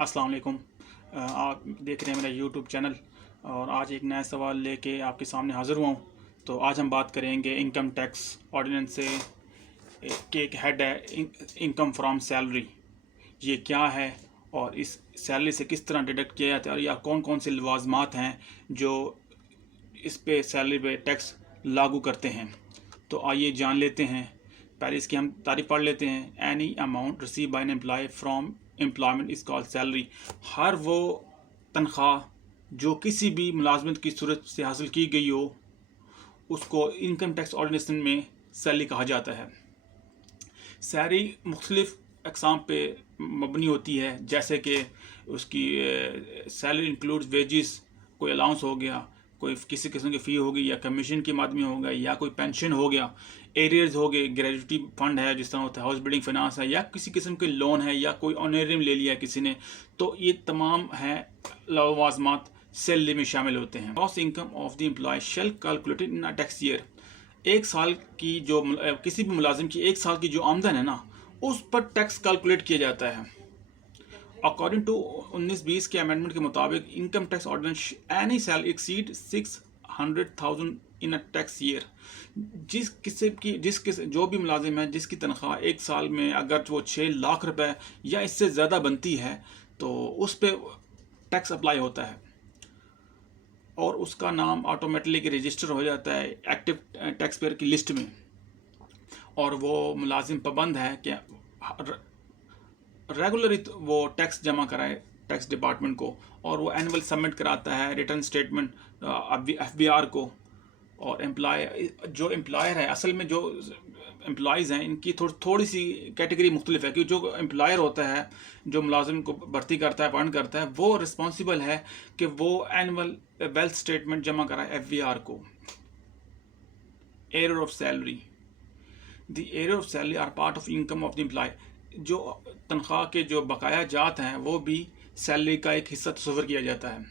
अस्सलाम वालेकुम। आप देख रहे हैं मेरा यूट्यूब चैनल और आज एक नया सवाल लेके आपके सामने हाज़िर हुआ हूँ। तो आज हम बात करेंगे इनकम टैक्स ऑर्डिनेंस से कि एक हेड है इनकम फ्रॉम सैलरी, ये क्या है और इस सैलरी से किस तरह डिडक्ट किया जाता है और या कौन कौन से लवाजमात हैं जो इस पे सैलरी पे टैक्स लागू करते हैं। तो आइए जान लेते हैं। पहले इसकी हम तारीफ पढ़ लेते हैं। Any amount receive by an employ from employment is called salary. हर वो तनख्वाह जो किसी भी मुलाजमत की सूरत से हासिल की गई हो उसको इनकम टैक्स ऑर्डिनेशन में सैलरी कहा जाता है। सैलरी मुख्तलिफ अक़साम पे मबनी होती है, जैसे कि उसकी सैलरी इंक्लूड्स वेजिस, कोई अलाउंस हो गया, कोई किसी किस्म की फ़ी होगी या कमीशन के माध्यम हो गया या कोई पेंशन हो गया, एरियर्स हो गए, ग्रेजुटी फंड है जिस तरह होता है, हाउस बिल्डिंग फाइनेंस है या किसी किस्म के लोन है या कोई ऑनरेरियम ले लिया किसी ने। तो ये तमाम हैं लवाजमात सैलरी में शामिल होते हैं। Gross income of the employee shall calculated in a tax year. एक साल की जो किसी भी मुलाजिम की एक साल की जो आमदन है ना, उस पर टैक्स कैलकुलेट किया जाता है। अकॉर्डिंग टू 1920 के अमेंडमेंट के मुताबिक income tax ordinance any sale exceed 600,000 in a tax year. जो भी मुलाजिम है जिसकी तनख्वाह एक साल में अगर वो 6 लाख रुपए या इससे ज़्यादा बनती है तो उस पर टैक्स अप्लाई होता है और उसका नाम ऑटोमेटिकली रजिस्टर हो जाता है एक्टिव टैक्स पेयर की लिस्ट में। और वो मुलाजिम पाबंद है कि रेगुलर वो टैक्स जमा कराए टैक्स डिपार्टमेंट को, और वो एनुअल सबमिट कराता है रिटर्न स्टेटमेंट FBR को। और जो एम्प्लॉयर है, असल में जो एम्प्लॉयज़ हैं इनकी थोड़ी सी कैटेगरी मुख्तलिफ है, क्योंकि जो एम्प्लॉयर होता है जो मुलाजिम को भर्ती करता है, अपॉइंट करता है, वो रिस्पॉन्सिबल है कि वो एनुअल वेल्थ स्टेटमेंट जमा कराए FBR को। Arrear of salary, the arrear of salary are part of income of the employee. जो तनख्वाह के जो बकाया जात हैं वो भी सैलरी का एक हिस्सा तस्वर किया जाता है।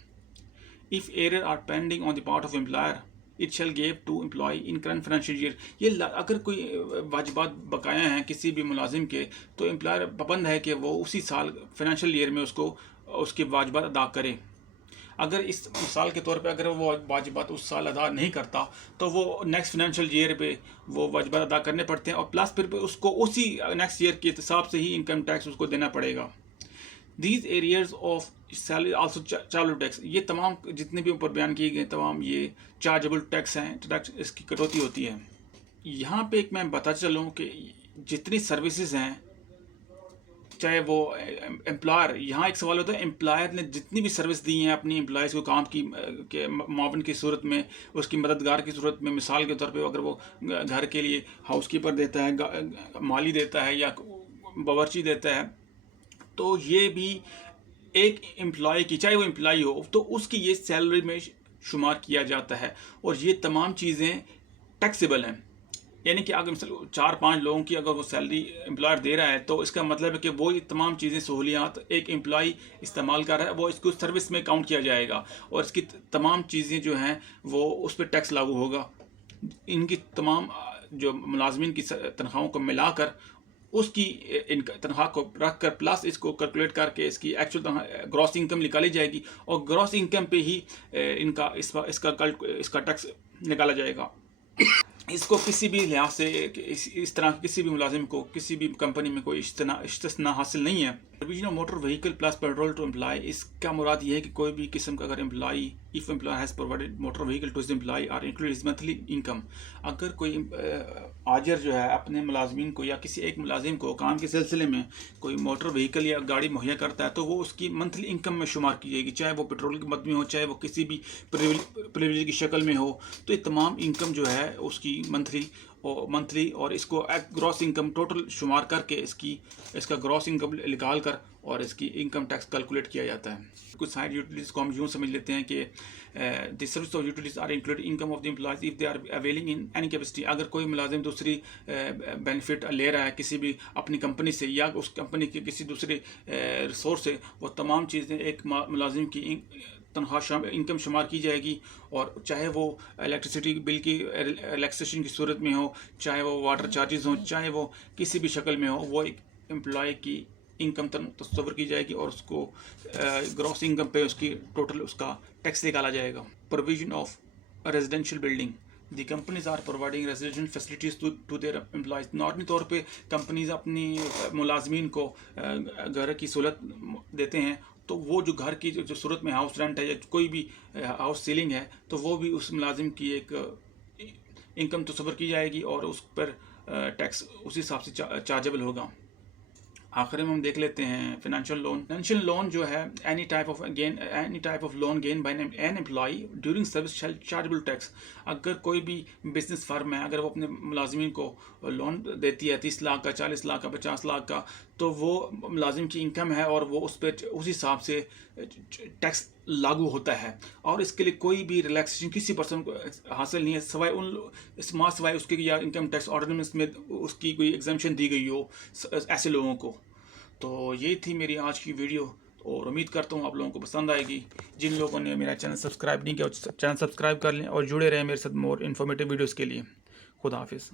If arrear are pending on the part of employer it shall give to employee in current financial year. ये अगर कोई वाजिबात बकाया हैं किसी भी मुलाजिम के, तो एम्प्लॉयर पाबंद है कि वो उसी साल फाइनेंशियल ईयर में उसको उसके वाजिबात अदा करे। अगर इस मिसाल के तौर पे अगर वो वाजिबात उस साल अदा नहीं करता तो वो नेक्स्ट फाइनेंशियल ईयर पे वो वाजिबात अदा करने पड़ते हैं, और प्लस फिर उसको उसी नेक्स्ट ईयर के हिसाब से ही इनकम टैक्स उसको देना पड़ेगा। These arrears of salary also chargeable tax. ये तमाम जितने भी ऊपर बयान किए गए तमाम ये चार्जेबल टैक्स हैं, टैक्स इसकी कटौती होती है। यहाँ पे एक मैं बता चलूँ कि जितनी सर्विसेज हैं, चाहे वो एम्प्लॉयर, यहाँ एक सवाल होता है एम्प्लॉयर ने जितनी भी सर्विस दी हैं अपनी एम्प्लॉयज़ को काम की के मावन की सूरत में, उसकी मददगार की सूरत में, मिसाल के तौर पे अगर वो घर के लिए हाउस कीपर देता है, माली देता है या बावर्ची देता है, तो ये भी एक एम्प्लॉय की, चाहे वो एम्प्लॉय हो, तो उसकी ये सैलरी में शुमार किया जाता है। और ये तमाम चीज़ें टैक्सेबल हैं। यानी कि अगर मिसल 4-5 लोगों की अगर वो सैलरी एम्प्लॉयर दे रहा है तो इसका मतलब है कि वो ये तमाम चीज़ें सहूलियात एक एम्प्लॉय इस्तेमाल कर रहा है, वो इसको सर्विस में काउंट किया जाएगा और इसकी तमाम चीज़ें जो हैं वो उस पर टैक्स लागू होगा। इनकी तमाम जो मुलाजमीन की तनख्वाहों को मिलाकर उसकी इनका तनख्वाह को रख कर प्लस इसको कैलकुलेट करके इसकी एक्चुअल ग्रॉस इनकम निकाली जाएगी और ग्रॉस इनकम पे ही इसका टैक्स निकाला जाएगा। इसको किसी भी लिहाज से इस तरह किसी भी मुलाजिम को किसी भी कंपनी में कोई इस्तिस्ना हासिल नहीं है। Provision of motor vehicle plus petrol to employee, इसका मुराद ये है कि कोई भी किस्म का अगर employee, if employee has provided motor vehicle to his employee are include his monthly income. अगर कोई आजर जो है अपने मुलाजमीन को या किसी एक मुलाजिम को काम के सिलसिले में कोई मोटर व्हीकल या गाड़ी मुहैया करता है तो वो उसकी मंथली इनकम में शुमार की जाएगी, चाहे वो पेट्रोल की मद में हो, चाहे वो किसी भी प्रिविलेज की शक्ल में हो। तो ये तमाम इनकम जो है उसकी मंथली और इसको ग्रॉस इनकम टोटल शुमार करके इसका ग्रॉस इनकम निकाल कर और इसकी इनकम टैक्स कैलकुलेट किया जाता है। कुछ साइड यूटिलिटीज़ को हम यूँ समझ लेते हैं कि the service of utilities are include income of the employees if they are availing in any capacity. अगर कोई मुलाजिम दूसरी बेनिफिट ले रहा है किसी भी अपनी कंपनी से या उस कंपनी के किसी दूसरे रिसोर्स से, वो तमाम चीज़ें एक मुलाजिम की तनख्वाह इनकम शुमार की जाएगी। और चाहे वो इलेक्ट्रिसिटी बिल की रिलैक्सेशन की सूरत में हो, चाहे वो वाटर चार्जेस हों, चाहे वो किसी भी शक्ल में हो, वो एक एम्प्लॉय की इनकम तस्वर की जाएगी और उसको ग्रॉस इनकम पे उसकी टोटल उसका टैक्स निकाला जाएगा। Provision of residential building, the companies are providing residential facilities to their employees. Normally तौर पे कंपनीज अपनी मुलाजमीन को घर की सहूलत देते हैं, तो वो जो घर की जो सूरत में हाउस रेंट है या कोई भी हाउस सीलिंग है, तो वो भी उस मुलाजिम की एक इनकम तस्वर की जाएगी और उस पर टैक्स उसी हिसाब से चार्जेबल होगा। आखिर में हम देख लेते हैं फाइनेंशियल लोन। फाइनेंशियल लोन जो है any type of loan gain by an employee during service chargeable tax. अगर कोई भी बिजनेस फर्म है, अगर वो अपने मुलाजिमीन को लोन देती है 30 लाख का, 40 लाख का, 50 लाख का, तो वो मुलाजिम की इनकम है और वो उस पर उस हिसाब से टैक्स लागू होता है और इसके लिए कोई भी रिलैक्सेशन किसी पर्सन को हासिल नहीं है सिवाय उसके या इनकम टैक्स ऑर्डिनेंस में उसकी कोई एग्जम्पशन दी गई हो ऐसे लोगों को। तो ये थी मेरी आज की वीडियो और उम्मीद करता हूँ आप लोगों को पसंद आएगी। जिन लोगों ने मेरा चैनल सब्सक्राइब नहीं किया, चैनल सब्सक्राइब कर लें और जुड़े रहें मेरे साथ मोर इन्फॉर्मेटिव वीडियोज़ के लिए। खुदा हाफिज़।